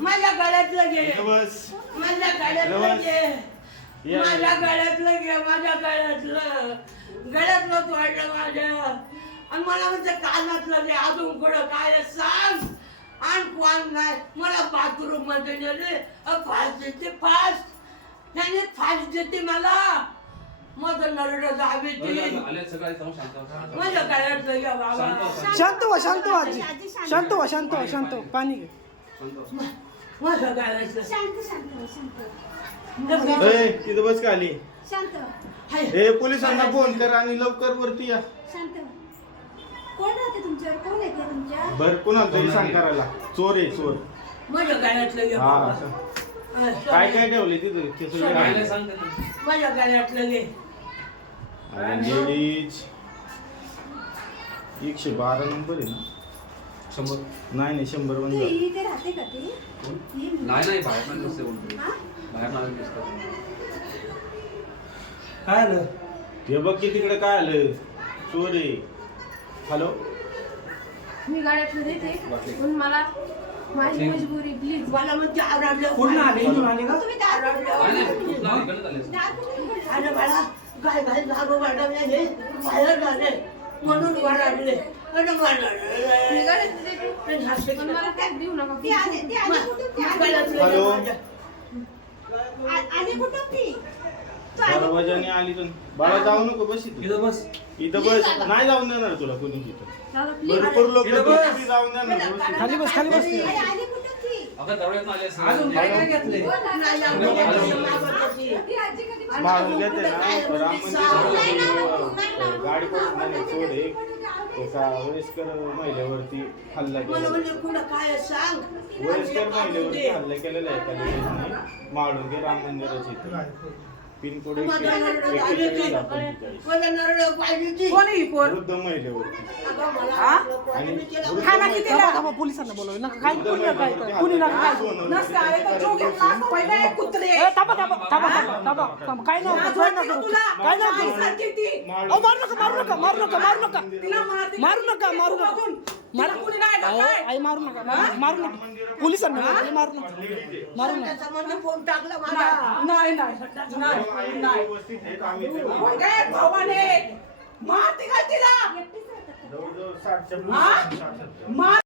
माझ्या गळ्यातलं घे, माझ्या गळ्यातलं घे, माझ्या गळ्यातलं घे, माझ्या गळ्यातलं तोडलं माझ्या. आणि मला म्हणजे कानातलं घे, अजून कुठं काय सांग. आणि कोण नाही, मला बाथरूम मध्ये नेले, फास देते फास, त्याने फास देते मला. माझं नरड दाबी माझ्या गळ्यातलं घ्या बाबा. शांत व्हा शांत व्हा आजी, शांत व्हा शांत व्हा शांत व्हा. पाणी घे. माझ्या गळ्यातलं तिथं बस का आली. हे पोलिसांना फोन कर आणि लवकर वरती या. कोण राहते तुमच्यावर? कोण येते तुमच्या? बर कोणाला तरी सांग करायला. चोर आहे चोर. माझ्या गळ्यातलं घे हा बाबा. असं. काय काय ठेवले तिथे माझ्या गळ्यातलं घे. लेडीज 112 नंबर आहे ना. 100 नाही 100 बंद. ती इथे राहते का ती? नाही बाहेर पण नसते बोलतो. हा? बाहेर नाही दिसतात. काय आलं? हे बघ की तिकडे काय आलं. चोर आहे. हॅलो मी गाड्यातलं देते पण मला माझी मजबुरी प्लीज. मला म्हणजे आरामलं पूर्ण आले इथून आले का? तुम्ही दार नाही, नाही, कुठलं इकडंच आले असते. दार कुठे उघडलं? अरे बाळा काय काय दारू वाढवले हे बाहेर झाले म्हणून वाढले. मी गाड्यातलं देते पण मला टॅग देऊ नका. ती आली कुठून? ती आली. हॅलो आली कुठून ती? दरवाजाने आली तर बाळा जाऊ नको बस इथं बस. इथं बस. नाही जाऊन देणार तुला कोणी तिथं. दादा प्लीज. भरपूर लोक इथं बस. जाऊन देणार. खाली बस खाली बस. आली कुठून ती? अगं दरवाज्यात आले असते. अजून काय काय घेतलंय? ती आजी कधी मागून घेते ना तर राम मंदिर गाडी पडून चोर एक एका वयस्कर महिलेवरती हल्ला मला केला. म्हणजे पुढं काय सांग. वयस्कर महिलेवरती हल्ला केलेला आहे एका लेडीजने माळुंगे राम मंदिराच्या इथे. पिनकोड माझा नरड पाहिजे ती. 4145 माझा नरड पाहिजे ती. कोण आहे ही पोर? वृद्ध महिलेवरती अगं मला हा? पाहिजे केलं. वृद्ध थांबा महिले- थांबा थांबा पोलिसांना बोलव. नका काय कुणी नका काय कुणी नका काय. नसतं, अरे पण जो घेतला असता पहिला एक कुत्रे. ए, थांबा थांबा थांबा थांबा थांबा थांबा. काय नाही होत, काय नाही करू. काय नाही करू. अहो मारू नका मारू नका मारू नका मारू नका मारू नका मारू नका अहो, आई मारू नका मारू नका. पोलिसांना बोलवा, आई मारू नका मारू नका. त्याचा म्हणजे फोन टाकला मला. नाही नाही व्यवस्थित आहे, आम्ही ते- भावाने मारते का तिला? जवळजवळ 60 च्या हा? पुढे- 60. मार